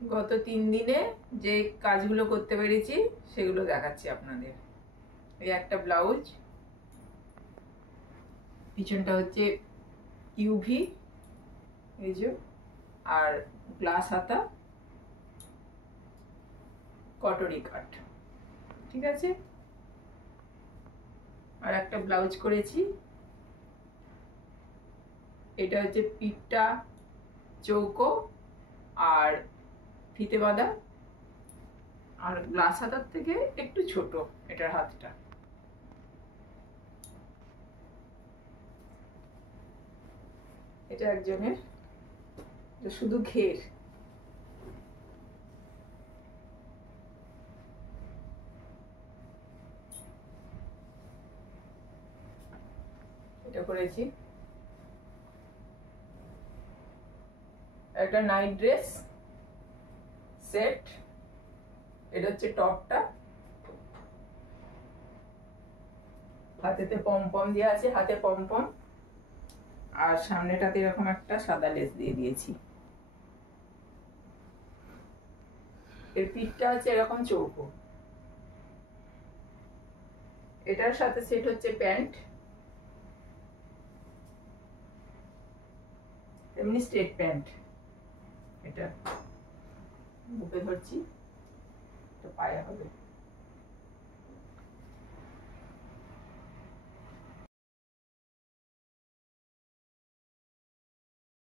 গত 3 দিনে যে কাজগুলো করতে পেরেছি সেগুলো দেখাচ্ছি আপনাদের। এই একটা ব্লাউজ, পিছনটা হচ্ছে ইউভি, এই যে, আর গ্লাস হাতা, কটরি কাট, ঠিক আছে। আর একটা ব্লাউজ করেছি, এটা হচ্ছে পিঠটা চৌকো আর ফিতে বাঁধা, আর গ্লাস হাতার থেকে একটু ছোট এটার হাতটা। এটা একজনের, শুধু ঘের। এটা করেছি। একটা নাইট ড্রেস সেট, এটা হচ্ছে টপটা, হাতেতে পমপম দিয়ে আছে, হাতে পমপম, আর সামনেটাতে এরকম একটা সাদা লেস দিয়ে দিয়েছি। এর পিঠটা হচ্ছে এরকম চৌকো। এটার সাথে সেট হচ্ছে প্যান্ট, এমনি স্ট্রেট প্যান্ট। এটা বুকে ধরছি, তো পায়ে হবে।